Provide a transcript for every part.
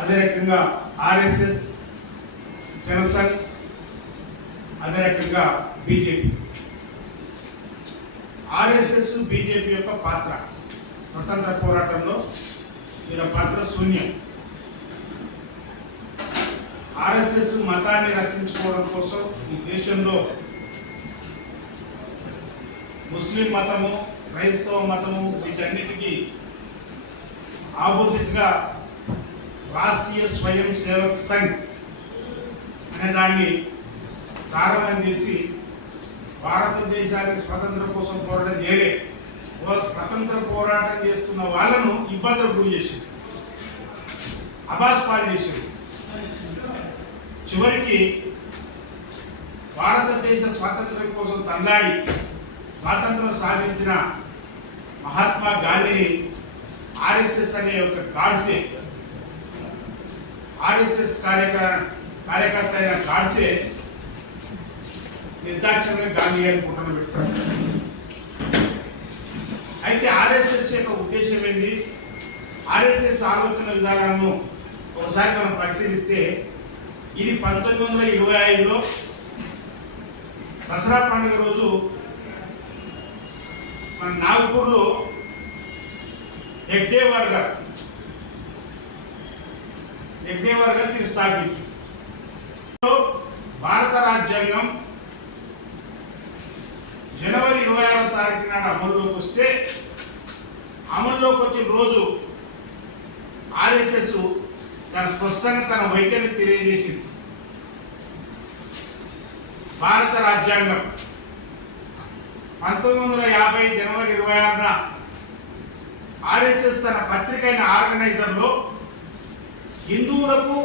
అదే రకంగా ఆర్ఎస్ఎస్, జనసంఘ్, అదే రకంగా బీజేపీ. ఆర్ఎస్ఎస్ బీజేపీ యొక్క పాత్ర స్వతంత్ర పోరాటంలో వీళ్ళ పాత్ర శూన్యం. ఆర్ఎస్ఎస్ మతాన్ని రక్షించుకోవడం కోసం ఈ దేశంలో ముస్లిం మతము, క్రైస్తవ మతము వీటన్నిటికీ ఆపోజిట్గా రాష్ట్రీయ స్వయం సేవక్ సంఘ్ అనే దాన్ని ప్రారంభం చేసి భారతదేశానికి స్వతంత్రం కోసం పోరాటం చేయలే, స్వతంత్ర పోరాటం చేస్తున్న వాళ్ళను ఇబ్బందులకు గురి చేసింది, అబాస్పాలు చేసింది. చివరికి భారతదేశ స్వాతంత్రం కోసం తండాడి స్వాతంత్రం సాధించిన మహాత్మా గాంధీని ఆర్ఎస్ఎస్ అనే ఒక గాడ్సే, ఆర్ఎస్ఎస్ కార్యకర్త అయిన గాడ్సే నిర్దాక్షిణ్యంగా గాంధీ గారిని పుట్టన పెట్టారు. అయితే ఆర్ఎస్ఎస్ యొక్క ఉద్దేశం ఏంది? ఆర్ఎస్ఎస్ ఆలోచన విధానాలను ఒకసారి మనం పరిశీలిస్తే ఇది 1925లో దసరా పండుగ రోజు మన నాగపూర్లో హెగ్డేవార్ గారు దీన్ని స్థాపించారు. భారత రాజ్యాంగం జనవరి 26వ తారీఖు నాడు అమల్లోకి వస్తే, అమల్లోకి వచ్చిన రోజు ఆర్ఎస్ఎస్ తన స్పష్టంగా తన వైఖరిని తెలియజేసింది. భారత రాజ్యాంగం 1950 జనవరి 26న ఆర్ఎస్ఎస్ తన పత్రిక అయిన ఆర్గనైజర్లో హిందువులకు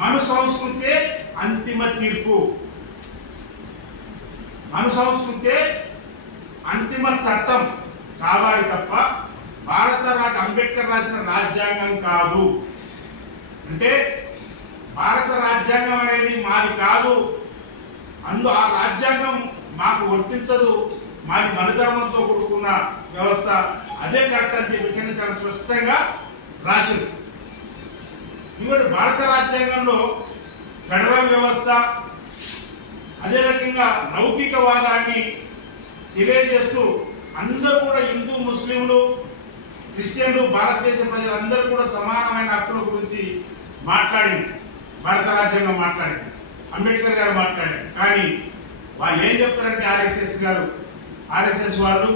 మను సంస్కృతే అంతిమ తీర్పు, మను సంస్కృతే అంతిమ చట్టం కావాలి తప్ప అంబేద్కర్ రాసిన రాజ్యాంగం కాదు. అంటే భారత రాజ్యాంగం అనేది మాది కాదు, ఆ రాజ్యాంగం మాకు వర్తించదు, మాది మనధర్మంతో కూడుకున్న వ్యవస్థ, అదే కరెక్ట్ అని చెప్పి చాలా స్పష్టంగా రాసింది. ఇవాటి భారత రాజ్యాంగంలో ఫెడరల్ వ్యవస్థ, అదే రకంగా లౌకికవాదాన్ని తెలియజేస్తూ అందరూ కూడా హిందూ, ముస్లింలు, క్రిస్టియన్లు, భారతదేశ ప్రజలందరూ కూడా సమానమైన హక్కుల గురించి మాట్లాడింది. భారత రాజ్యాంగం మాట్లాడింది, అంబేద్కర్ గారు మాట్లాడింది. కానీ వాళ్ళు ఏం చెప్తారంటే ఆర్ఎస్ఎస్ వాళ్ళు,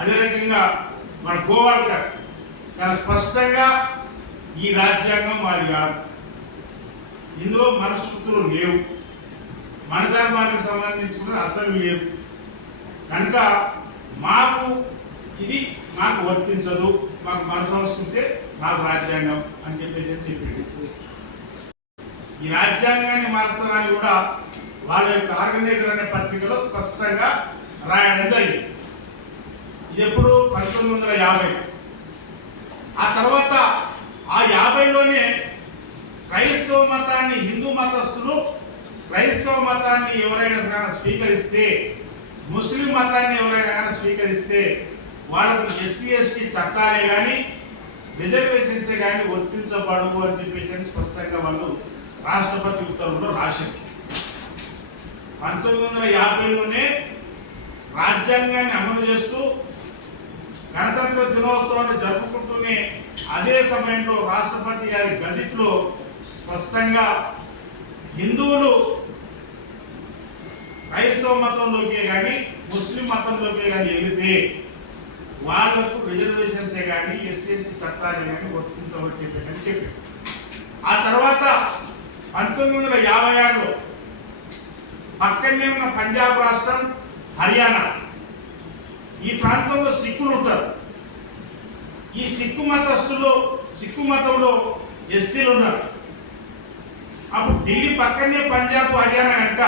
అదే రకంగా మన గోవాల్కర్ చాలా స్పష్టంగా ఈ రాజ్యాంగం మాది కాదు, ఇందులో మనస్మృతులు లేవు, మన ధర్మానికి సంబంధించుకున్నది అసలు లేవు, కనుక మాకు వర్తించదు, మాకు మన సంస్కృతే మాకు రాజ్యాంగం అని చెప్పింది. ఈ రాజ్యాంగాన్ని మార్చడానికి కూడా వాళ్ళ యొక్క ఆర్గనైజర్ అనే పత్రికలో స్పష్టంగా రాయడం జరిగింది. ఇది ఎప్పుడు 1950. ఆ తర్వాత ఆ 50లోనే క్రైస్తవ మతాన్ని, హిందూ మతస్థులు క్రైస్తవ మతాన్ని ఎవరైనా స్వీకరిస్తే, ముస్లిం మతాన్ని ఎవరైనా కానీ స్వీకరిస్తే వాళ్ళకు ఎస్సీ ఎస్టీ చట్టాలే కానీ రిజర్వేషన్సే కానీ వర్తించబడవు అని చెప్పేసి స్పష్టంగా వాళ్ళు రాష్ట్రపతి ఉత్తర్వులో రాశారు. 1950లోనే రాజ్యాంగాన్ని అమలు చేస్తూ గణతంత్ర దినోత్సవాన్ని జరుపుకుంటూనే అదే సమయంలో రాష్ట్రపతి గారి గజెట్లో స్పష్టంగా హిందువులు క్రైస్తవ మతంలోకే కానీ ముస్లిం మతంలోకే కానీ వెళితే వాళ్లకు రిజర్వేషన్సే కానీ ఎస్సీ చట్టాలే కానీ వర్తించవని చెప్పారు. ఆ తర్వాత 1956లో పక్కనే ఉన్న పంజాబ్ రాష్ట్రం, హర్యానా, ఈ ప్రాంతంలో సిక్కులు ఉంటారు. ఈ సిక్కు మతంలో ఎస్సీలు ఉన్నారు. అప్పుడు ఢిల్లీ పక్కనే పంజాబ్, హర్యానా కనుక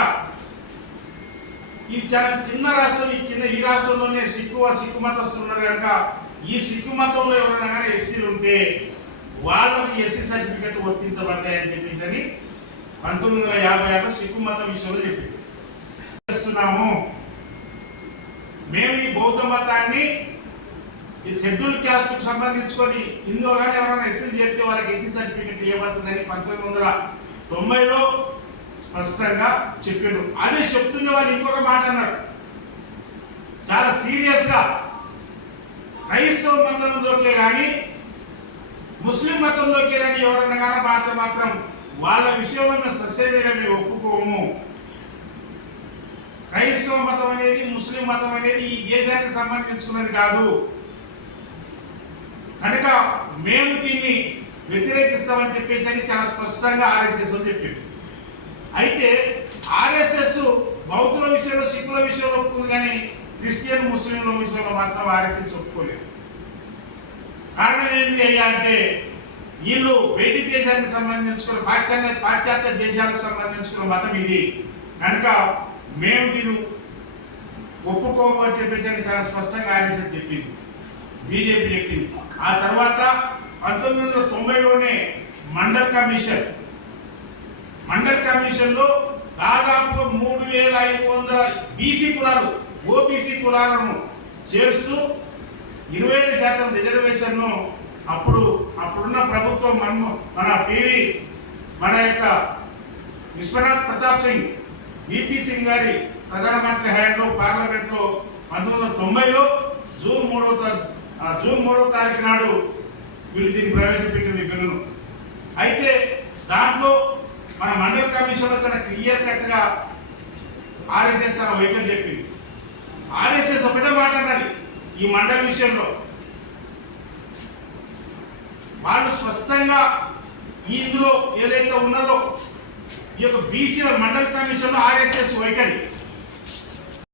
ఇది చాలా చిన్న రాష్ట్రం. ఈ రాష్ట్రంలోనే సిక్కు మతస్థులు ఉన్నారు కనుక ఈ సిక్కు మతంలో ఎవరైనా కానీ ఎస్సీలు ఉంటే వాళ్ళకి ఎస్సీ సర్టిఫికెట్ వర్తించబడతాయని చెప్పేసి 1956లో సిక్కు మతం విషయంలో చెప్పింది. మేము ఈ బౌద్ధ మతాన్ని ఈ షెడ్యూల్ క్యాస్ట్ కు సంబంధించుకొని ఇందులో కానీ ఎవరైనా ఎస్సీలు చేస్తే వాళ్ళకి ఎస్సీ సర్టిఫికెట్ ఇవ్వబడుతుందని 1990లో స్పష్టంగా చెప్పారు. అదే చెప్తున్న వాళ్ళు ఇంకొక మాట అన్నారు, చాలా సీరియస్ గా క్రైస్తవ మతంలోకే కానీ ముస్లిం మతంలోకే కానీ ఎవరైనా కానీ పాడితే మాత్రం వాళ్ళ విషయంలో మేము ససేమిరా మేము ఒప్పుకోము. క్రైస్తవ మతం అనేది ముస్లిం మతం అనేది ఈ దేశానికి సంబంధించుకున్నది కాదు కనుక మేము దీన్ని వ్యతిరేకిస్తామని చెప్పేసి అని చాలా స్పష్టంగా ఆర్ఎస్ఎస్ చెప్పింది. అయితే ఆర్ఎస్ఎస్ బౌద్ధుల విషయంలో సిక్కుల విషయంలో ఒప్పుకుంది కానీ క్రిస్టియన్ ముస్లింల విషయంలో మాత్రం ఆర్ఎస్ఎస్ ఒప్పుకోలేదు. కారణం ఏంటి అయ్యా అంటే వీళ్ళు బయటి దేశానికి సంబంధించుకున్న పాశ్చాత్య దేశాలకు సంబంధించుకున్న మతం ఇది కనుక మేము దీన్ని ఒప్పుకోము అని చెప్పేసి చాలా స్పష్టంగా ఆర్ఎస్ఎస్ చెప్పింది, బీజేపీ చెప్పింది. ఆ తర్వాత 1990లోనే మండల్ కమిషన్లో దాదాపు 3500 బీసీ కులాలు ఓబీసీ కులాలను చేస్తూ 27% రిజర్వేషన్ను అప్పుడున్న ప్రభుత్వం మన పివి మన యొక్క విశ్వనాథ్ ప్రతాప్ సింగ్ విపి సింగ్ గారి ప్రధానమంత్రి హయాంలో పార్లమెంట్లో 1990లో జూన్ 3వ తారీఖు నాడు వీళ్ళు దీన్ని ప్రవేశపెట్టింది బిల్లును. అయితే దాంట్లో మన మండల్ కమిషన్లో తన క్లియర్ కట్ గా ఆర్ఎస్ఎస్ తన వైఖరి చెప్పింది. ఆర్ఎస్ఎస్ ఒకటే మాట అన్నది ఈ మండల్ విషయంలో, వాళ్ళు స్పష్టంగా ఇందులో ఏదైతే ఉన్నదో ఈ యొక్క బీసీల మండల్ కమిషన్లో ఆర్ఎస్ఎస్ వైఖరి